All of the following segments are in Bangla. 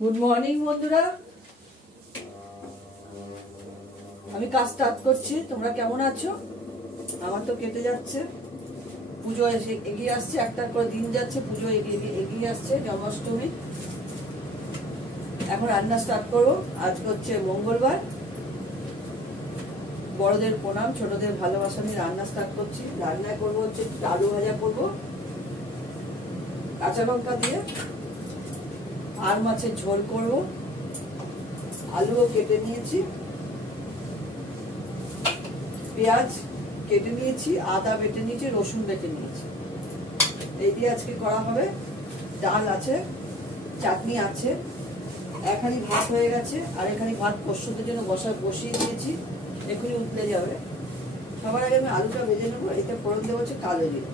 গুড মর্নিং বন্ধুরা, আমি কাজ স্টার্ট করছি। তোমরা কেমন আছো? আমার তো কেটে যাচ্ছে, পুজো এগিয়ে আসছে, একটার করে দিন যাচ্ছে, পুজো এগিয়ে আসছে, জন্মাষ্টমী। এখন রান্না স্টার্ট করবো। আজকে হচ্ছে মঙ্গলবার। বড়দের প্রণাম, ছোটদের ভালোবাসা নিয়ে রান্না স্টার্ট করছি। রান্না করবো হচ্ছে আলু ভাজা করবো কাঁচা লঙ্কা দিয়ে, আর মাছের ঝোল করব। আলুও কেটে নিয়েছি, পেঁয়াজ কেটে নিয়েছি, আদা বেটে নিয়েছি, রসুন বেটে নিয়েছি। এই দিয়ে আজকে করা হবে। ডাল আছে, চাটনি আছে, এখানে ভাত হয়ে গেছে, আর এখানে ভাত পোস্তর জন্য বসিয়ে দিয়েছি, এখনই উতলে যাবে। সবার আগে আমি আলুটা ভেজে নেবো। এতে ফোড়ন দেবো হচ্ছে কালো জিরে।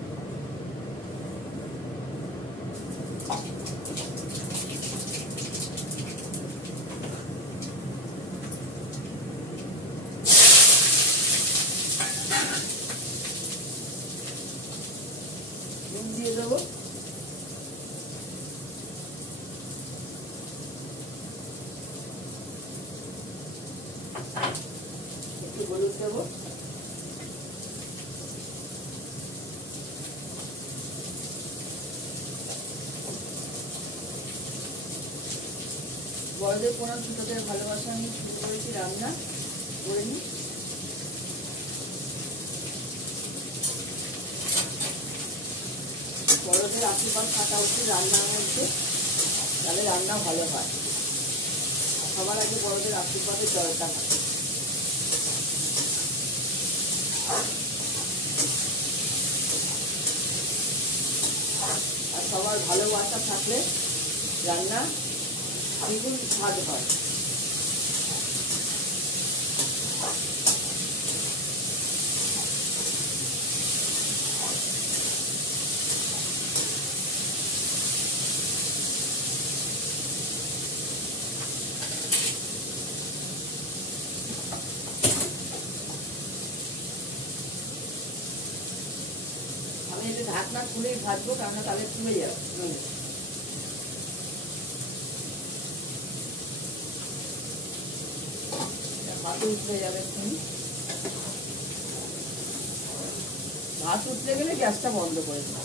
দিয়ে দেবো, একটু হলুদ দেবো, বড়দের প্রণাম, ছোটদের ভালোবাসা আমি শুরু করেছি রান্না করে নিই। বড়দের আশীর্বাদ থাকা উচিত রান্নার মধ্যে, তাহলে রান্না ভালো হয়। সবার আগে বড়দের আশীর্বাদের দরকার হয়। আর সবার ভালোবাসা থাকলে রান্না দ্বিগুণ স্বাদ হয়। আমি এটা ঢাকনা খুলেই ভাজবো, কারণ তাহলে ফুলে যাবে। ভাত উঠলে যাবে, ভাত উঠলে গেলে গ্যাসটা বন্ধ করে দেবো।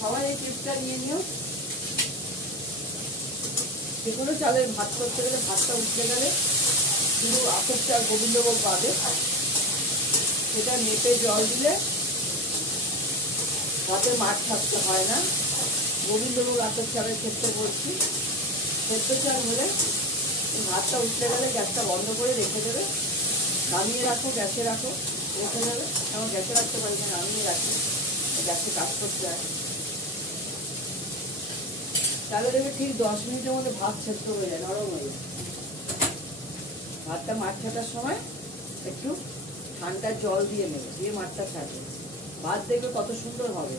সবাই এই টিপটা নিয়ে নিও। যেকোনো চালের ভাত করতে গেলে ভাতটা উঠলে গেলে শুধু আতপ চাল গোবিন্দভোগ বাদে সেটা মেপে জল দিলে ভাতে মাছ থাকতে হয় না। গোবিন্দভোগ আতপ চালের ক্ষেত্রে বলছি। সেদ্ধ চাল হলে ভাতটা উঠলে গেলে গ্যাসটা বন্ধ করে রেখে দেবে, নামিয়ে রাখো, গ্যাসে রাখো, রেখে দেবে। আমার গ্যাসে রাখতে পারি না, নামিয়ে রাখি, গ্যাসে কাজ করতে হয়। তাহলে দেখবে ঠিক 10 মিনিটের মধ্যে ভাত সেদ্ধ হয়ে যায়, নরম হয়ে যায়। ভাতটা মাছ ছাটার সময় একটু ঠান্ডা জল দিয়ে নেবে, দিয়ে মাছটা ছাড়বে, ভাত দেখবে কত সুন্দর হবে।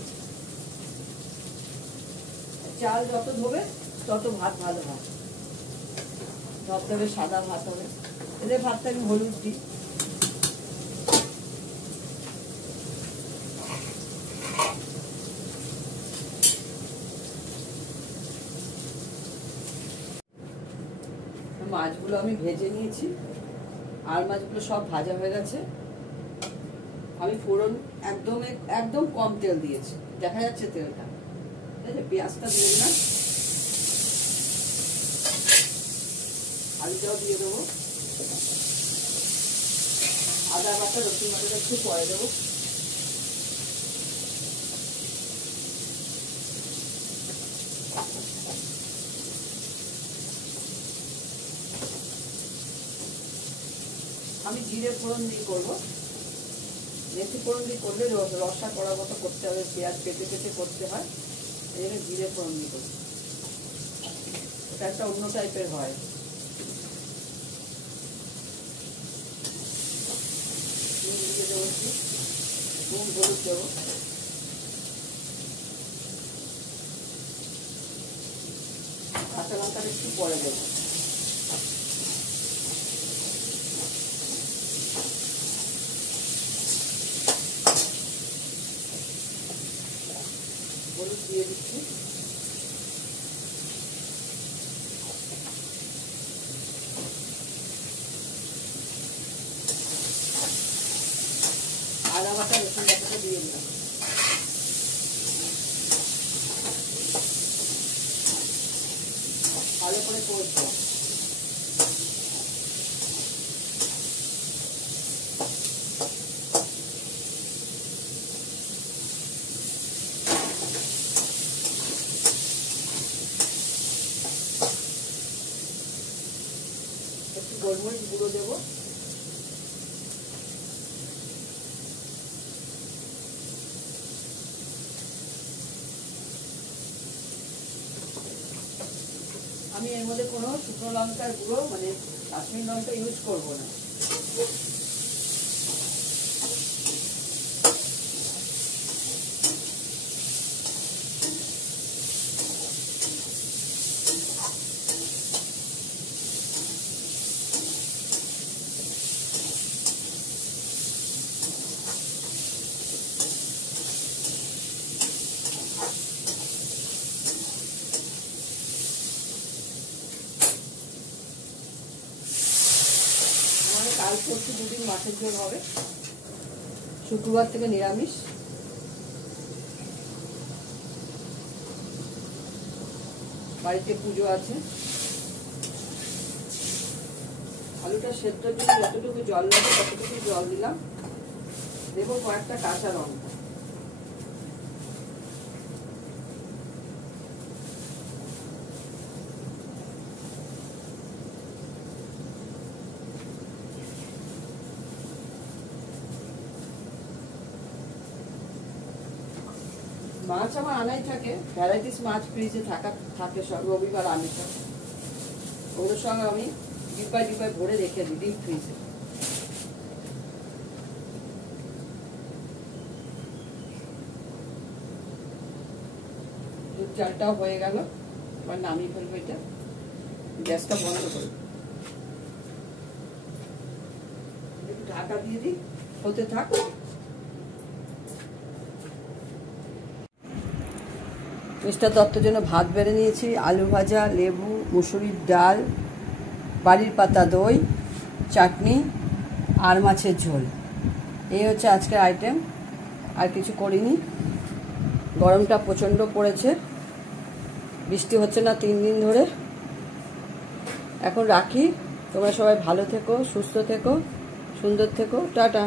চাল যত ধোবে তত ভাত ভালো হয়, ধবধবে সাদা ভাত হবে। এদের ভাতটা আমি হলুদ দিই। মাছগুলো আমি ভেজে নিয়েছি, আর মাছগুলো সব ভাজা হয়ে গেছে। আমি ফোড়ন একদম কম তেল দিয়েছি, দেখা যাচ্ছে তেলটা। পেঁয়াজটা দিয়ে দিলাম, আলুটাও দিয়ে দেবো, আদা বাটা রসুন বাটাটা একটু পরে দেবো। আমি জিরে ফোড়ন দিয়ে করবো। মেথি ফোড়ন দিয়ে করলে রসা করার মতো করতে হবে, পেঁয়াজ কেটে কেটে করতে হয়, এই জন্য জিরে ফোড়ন দিয়ে করবো। এটা একটা অন্য টাইপের হয়। দিয়ে দেবো, নুন হলুদ দেবো, কাঁচা লঙ্কাটা একটু পরে দেবো। দিয়ে দিচ্ছি। আদা বাটা রসুন বাটাটা দিয়ে দিলাম। ভালো করে কষবো। একটু গোলমরিচ গুঁড়ো দেবো। আমি এর মধ্যে কোনো শুকনো লঙ্কার গুঁড়ো মানে কাশ্মীর লঙ্কা ইউজ করব না। কাল পরশু দুদিন মাছের ঝোল হবে, শুক্রবার থেকে নিরামিষ। বাড়িতে পুজো আছে। আলুটা সেদ্ধর জন্য যতটুকু জল লাগে ততটুকু জল দিলাম। দেবো কয়েকটা কাঁচা লঙ্কা। মাছ আমার আনাই থাকে, ভ্যারাইটিস মাছ ফ্রিজে থাকে সব, রবিবার আমিষ। ওগুলোর সঙ্গে আমি ডিব্বায় ডিব্বায় ভরে রেখে দিই ডিপ ফ্রিজে। দুধ চালটাও হয়ে গেল, এবার নামিয়ে ফেলবো। এটা গ্যাসটা বন্ধ করবো, একটু ঢাকা দিয়ে দিই, হতে থাক। মিস্টার দত্তর জন্য ভাত বেড়ে নিয়েছি, আলু ভাজা, লেবু, মুসুরির ডাল, বাড়ির পাতা দই, চাটনি আর মাছের ঝোল। এই হচ্ছে আজকের আইটেম, আর কিছু করিনি। গরমটা প্রচণ্ড পড়েছে, বৃষ্টি হচ্ছে না 3 দিন ধরে। এখন রাখি, তোমরা সবাই ভালো থেকো, সুস্থ থেকো, সুন্দর থেকো, টাটা।